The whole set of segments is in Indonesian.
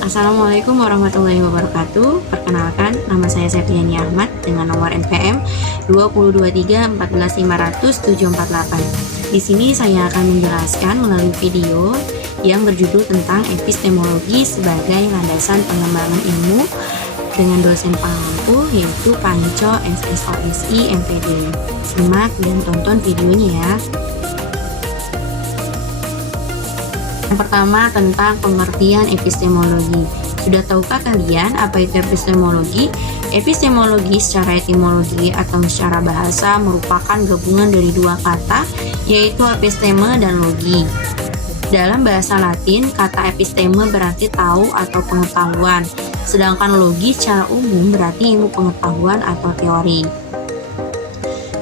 Assalamualaikum warahmatullahi wabarakatuh. Perkenalkan, nama saya Septiani Ahmad dengan nomor NPM 20231415500 Di sini saya akan menjelaskan melalui video yang berjudul tentang epistemologi sebagai landasan pengembangan ilmu dengan dosen pengampu yaitu Panco SSOSI MPD. Simak dan tonton videonya ya. Yang pertama tentang pengertian epistemologi. Sudah tahukah kalian apa itu epistemologi? Epistemologi secara etimologi atau secara bahasa merupakan gabungan dari dua kata, yaitu episteme dan logi. Dalam bahasa Latin, kata episteme berarti tahu atau pengetahuan, sedangkan logi secara umum berarti ilmu pengetahuan atau teori.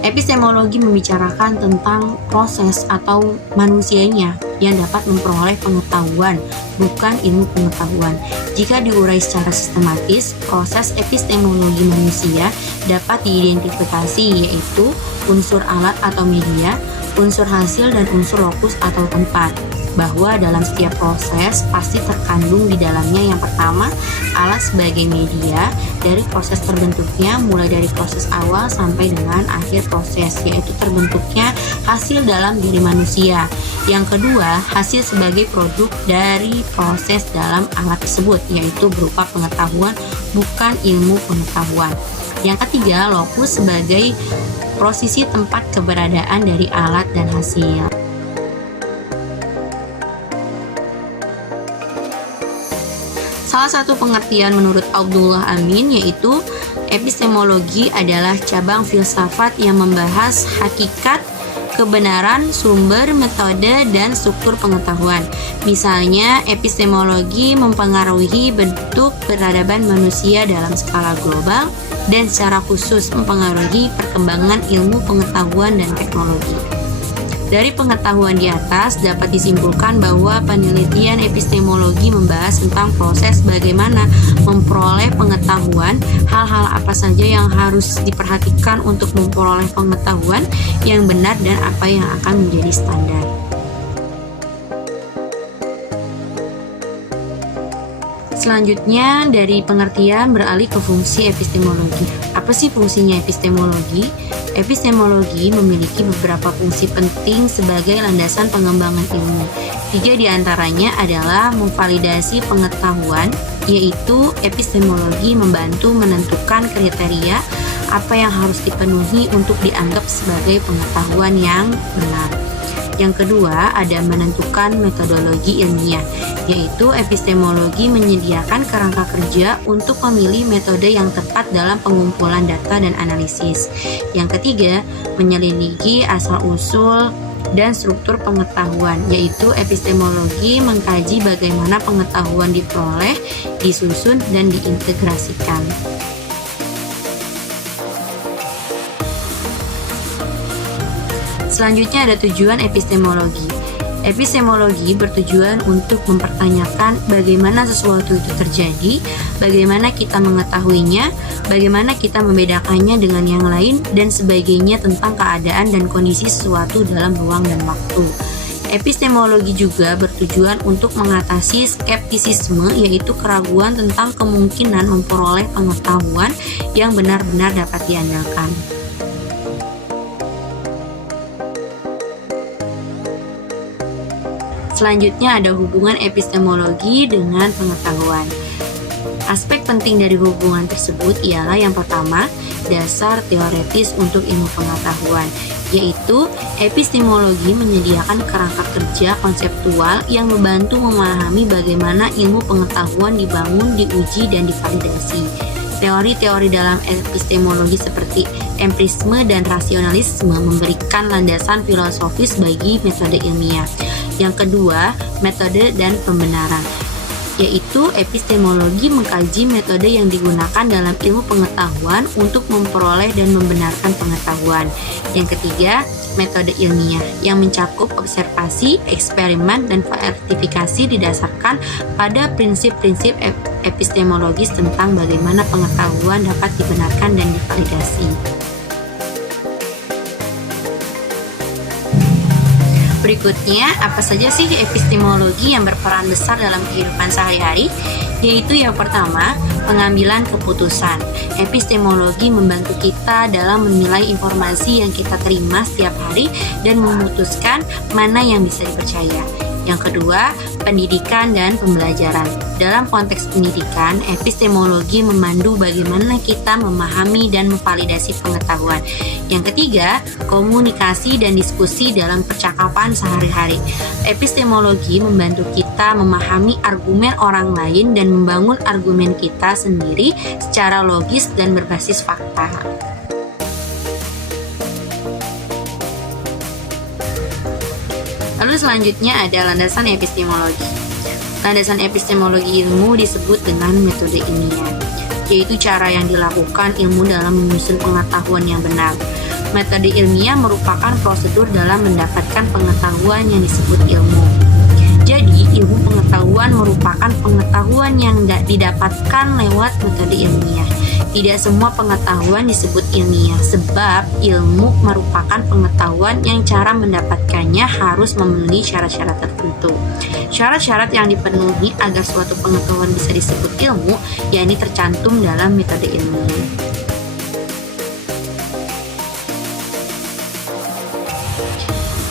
Epistemologi membicarakan tentang proses atau manusianya yang dapat memperoleh pengetahuan, bukan ilmu pengetahuan. Jika diurai secara sistematis, proses epistemologi manusia dapat diidentifikasi yaitu unsur alat atau media, unsur hasil, dan unsur lokus atau tempat. Bahwa dalam setiap proses pasti terkandung di dalamnya yang pertama, alat sebagai media dari proses terbentuknya mulai dari proses awal sampai dengan akhir proses, yaitu terbentuknya hasil dalam diri manusia. Yang kedua, hasil sebagai produk dari proses dalam alat tersebut, yaitu berupa pengetahuan bukan ilmu pengetahuan. Yang ketiga, lokus sebagai posisi tempat keberadaan dari alat dan hasil. Salah satu pengertian menurut Abdullah Amin yaitu epistemologi adalah cabang filsafat yang membahas hakikat, kebenaran, sumber, metode, dan struktur pengetahuan. Misalnya, epistemologi mempengaruhi bentuk peradaban manusia dalam skala global dan secara khusus mempengaruhi perkembangan ilmu pengetahuan dan teknologi. Dari pengetahuan di atas dapat disimpulkan bahwa penelitian epistemologi membahas tentang proses bagaimana memperoleh pengetahuan, hal-hal apa saja yang harus diperhatikan untuk memperoleh pengetahuan yang benar dan apa yang akan menjadi standar. Selanjutnya dari pengertian beralih ke fungsi epistemologi. Apa sih fungsinya epistemologi? Epistemologi memiliki beberapa fungsi penting sebagai landasan pengembangan ilmu. 3 diantaranya adalah memvalidasi pengetahuan, yaitu epistemologi membantu menentukan kriteria apa yang harus dipenuhi untuk dianggap sebagai pengetahuan yang benar. Yang kedua, ada menentukan metodologi ilmiah, yaitu epistemologi menyediakan kerangka kerja untuk memilih metode yang tepat dalam pengumpulan data dan analisis. Yang ketiga, menyelidiki asal-usul dan struktur pengetahuan, yaitu epistemologi mengkaji bagaimana pengetahuan diperoleh, disusun, dan diintegrasikan. Selanjutnya ada tujuan epistemologi. Epistemologi bertujuan untuk mempertanyakan bagaimana sesuatu itu terjadi, bagaimana kita mengetahuinya, bagaimana kita membedakannya dengan yang lain, dan sebagainya tentang keadaan dan kondisi sesuatu dalam ruang dan waktu. Epistemologi juga bertujuan untuk mengatasi skeptisisme, yaitu keraguan tentang kemungkinan memperoleh pengetahuan yang benar-benar dapat diandalkan. Selanjutnya ada hubungan epistemologi dengan pengetahuan. Aspek penting dari hubungan tersebut ialah yang pertama, dasar teoretis untuk ilmu pengetahuan, yaitu epistemologi menyediakan kerangka kerja konseptual yang membantu memahami bagaimana ilmu pengetahuan dibangun, diuji, dan divalidasi. Teori-teori dalam epistemologi seperti empirisme dan rasionalisme memberikan landasan filosofis bagi metode ilmiah. Yang kedua, metode dan pembenaran, yaitu epistemologi mengkaji metode yang digunakan dalam ilmu pengetahuan untuk memperoleh dan membenarkan pengetahuan. Yang ketiga, metode ilmiah yang mencakup observasi, eksperimen, dan verifikasi didasarkan pada prinsip-prinsip epistemologis tentang bagaimana pengetahuan dapat dibenarkan dan divalidasi. Berikutnya, apa saja sih epistemologi yang berperan besar dalam kehidupan sehari-hari? Yaitu yang pertama, pengambilan keputusan. Epistemologi membantu kita dalam menilai informasi yang kita terima setiap hari dan memutuskan mana yang bisa dipercaya. Yang kedua, pendidikan dan pembelajaran. Dalam konteks pendidikan, epistemologi memandu bagaimana kita memahami dan memvalidasi pengetahuan. Yang ketiga, komunikasi dan diskusi dalam percakapan sehari-hari. Epistemologi membantu kita memahami argumen orang lain dan membangun argumen kita sendiri secara logis dan berbasis fakta. Lalu selanjutnya ada landasan epistemologi. Landasan epistemologi ilmu disebut dengan metode ilmiah, yaitu cara yang dilakukan ilmu dalam menyusun pengetahuan yang benar. Metode ilmiah merupakan prosedur dalam mendapatkan pengetahuan yang disebut ilmu. Jadi, ilmu pengetahuan merupakan pengetahuan yang didapatkan lewat metode ilmiah. Tidak semua pengetahuan disebut ilmiah, sebab ilmu merupakan pengetahuan yang cara mendapatkannya harus memenuhi syarat-syarat tertentu. Syarat-syarat yang dipenuhi agar suatu pengetahuan bisa disebut ilmu, yakni tercantum dalam metode ilmiah.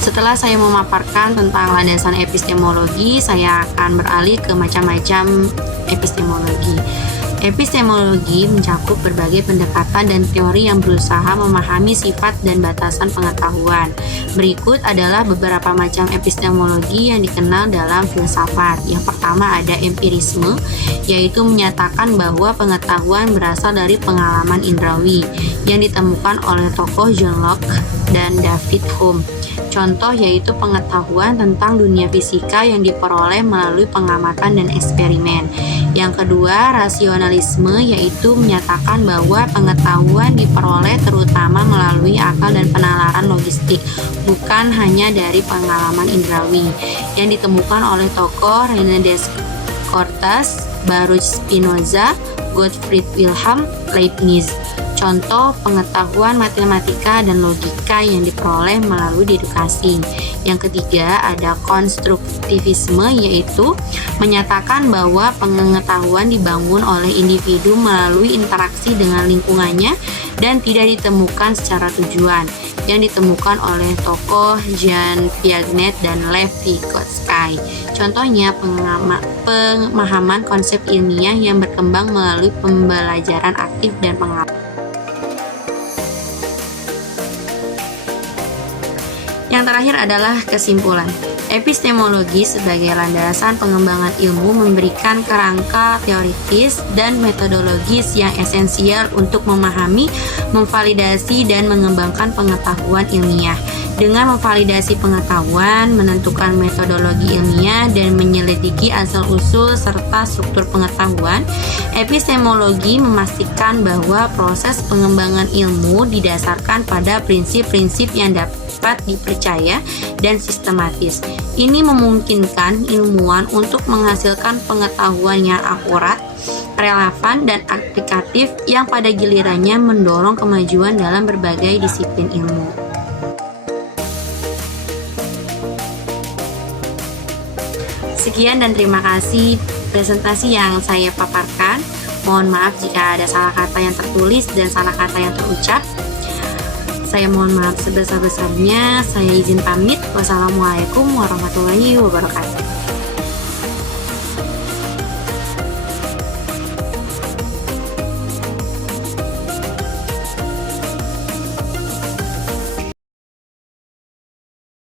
Setelah saya memaparkan tentang landasan epistemologi, saya akan beralih ke macam-macam epistemologi. Epistemologi mencakup berbagai pendekatan dan teori yang berusaha memahami sifat dan batasan pengetahuan. Berikut adalah beberapa macam epistemologi yang dikenal dalam filsafat. Yang pertama ada empirisme, yaitu menyatakan bahwa pengetahuan berasal dari pengalaman indrawi yang ditemukan oleh tokoh John Locke dan David Hume. Contoh yaitu pengetahuan tentang dunia fisika yang diperoleh melalui pengamatan dan eksperimen. Yang kedua, rasionalisme, yaitu menyatakan bahwa pengetahuan diperoleh terutama melalui akal dan penalaran logistik, bukan hanya dari pengalaman indrawi, yang ditemukan oleh tokoh René Descartes, Baruch Spinoza, Gottfried Wilhelm Leibniz. Contoh pengetahuan matematika dan logika yang diperoleh melalui dedukasi. Yang ketiga ada konstruktivisme, yaitu menyatakan bahwa pengetahuan dibangun oleh individu melalui interaksi dengan lingkungannya dan tidak ditemukan secara tujuan, yang ditemukan oleh tokoh Jean Piaget dan Lev Vygotsky. Contohnya pemahaman konsep ilmiah yang berkembang melalui pembelajaran aktif dan pengalaman. Yang terakhir adalah kesimpulan. Epistemologi sebagai landasan pengembangan ilmu memberikan kerangka teoritis dan metodologis yang esensial untuk memahami, memvalidasi, dan mengembangkan pengetahuan ilmiah. Dengan memvalidasi pengetahuan, menentukan metodologi ilmiah, dan menyelidiki asal-usul serta struktur pengetahuan, epistemologi memastikan bahwa proses pengembangan ilmu didasarkan pada prinsip-prinsip yang dapat dipercaya dan sistematis. Ini memungkinkan ilmuwan untuk menghasilkan pengetahuan yang akurat, relevan, dan aplikatif yang pada gilirannya mendorong kemajuan dalam berbagai disiplin ilmu. Sekian dan terima kasih presentasi yang saya paparkan. Mohon maaf jika ada salah kata yang tertulis dan salah kata yang terucap. Saya mohon maaf sebesar-besarnya. Saya izin pamit. Wassalamualaikum warahmatullahi wabarakatuh.